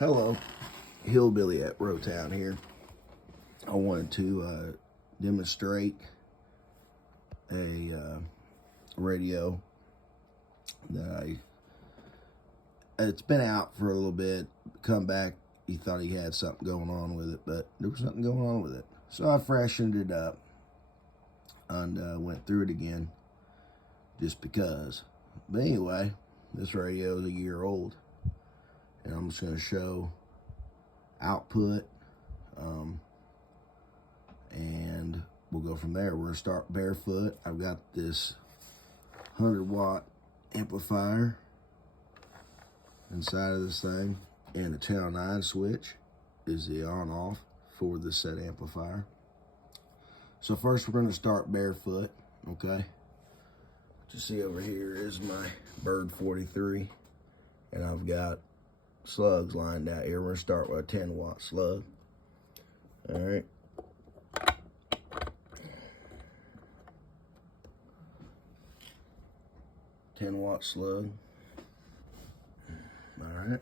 Hello, Hillbilly at Rowtown here. I wanted to demonstrate a radio that it's been out for a little bit. Come back, he thought he had something going on with it, but there was nothing going on with it. So I freshened it up and went through it again just because. But anyway, this radio is a year old, and I'm just going to show output, and we'll go from there. We're going to start barefoot. I've got this 100-watt amplifier inside of this thing, and the channel 9 switch is the on-off for the set amplifier. So first we're going to start barefoot, okay? What you see over here is my Bird 43, and I've got slugs lined out here. We're going to start with a 10-watt slug. All right. Watt slug. All right.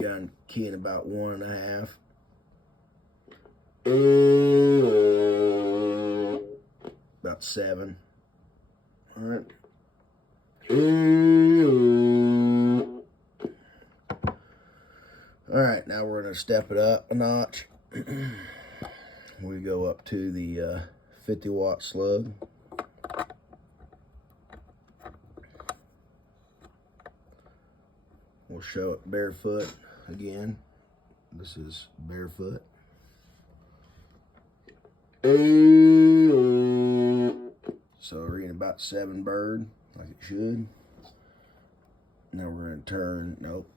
Got a key in about 1.5. About 7. All right. All right, now we're going to step it up a notch. We go up to the 50-watt slug. We'll show it barefoot again. This is barefoot. So reading about 7 bird, like it should. Now we're going to turn, nope.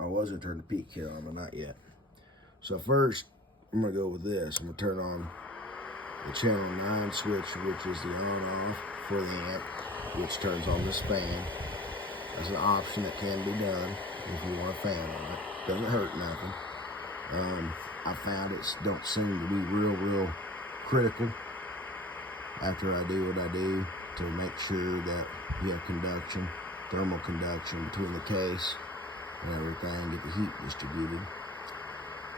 I was going to turn the peak kit on, but not yet. So first, I'm going to go with this. I'm going to turn on the channel 9 switch, which is the on-off for the amp, which turns on this fan. As an option that can be done if you want a fan on it. Doesn't hurt nothing. I found it don't seem to be real critical after I do what I do to make sure that you have conduction, thermal conduction between the case and everything, get the heat distributed.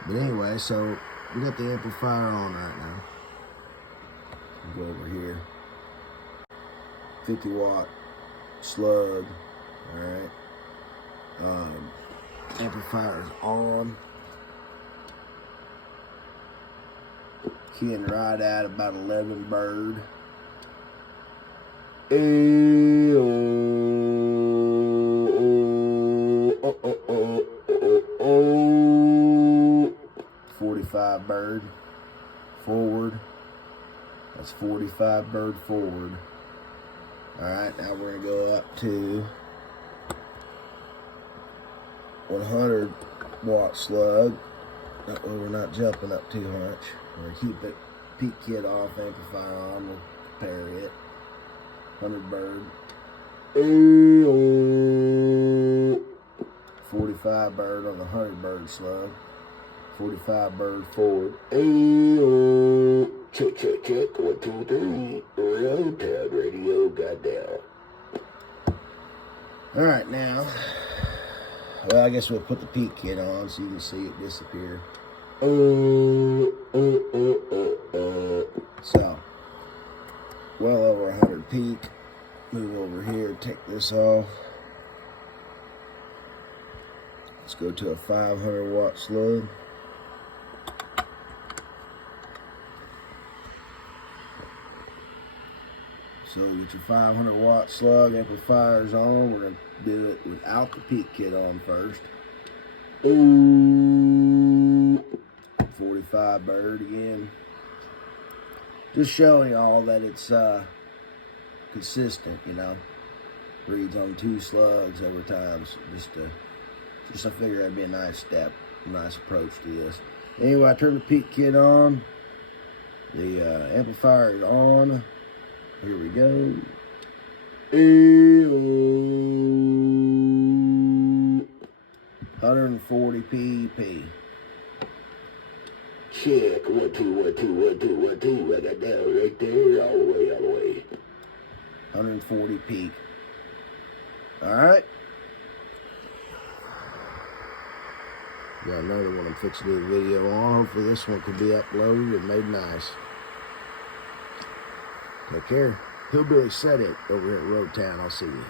But anyway, so we got the amplifier on right now. We'll go over here. 50-watt slug. All right. Amplifier is on. Keying right at about 11 bird. 45 bird forward. That's 45 bird forward. All right, now we're gonna go up to 100-watt slug. That way we're not jumping up too much. We're gonna keep it peak kit off, amplifier on. We'll compare it. 100 bird. 45 bird on the 100 bird slug. 45 bird forward. Check, check, check. 1, 2, 3. Rowtown radio got down. All right, now. Well, I guess we'll put the peak kit on so you can see it disappear. So, well over 100 peak. Move over here, take this off. Let's go to a 500-watt slug. So get your 500-watt slug, amplifier's on. We're going to do it without the peak kit on first. 45 bird again. Just showing y'all that it's consistent, you know. Reads on 2 slugs every time. So just I figure that'd be a nice step, a nice approach to this. Anyway, I turned the peak kit on. The amplifier is on. Here we go. 140 pp. Check. 1, 2, 1, 2, 1, 2, 1, 2. I got down right there, all the way. 140 peak. All right. Got another one I'm fixing to do a video on. Hopefully this one can be uploaded and made nice. Take care. Hillbilly Set It over here at Road Town. I'll see you.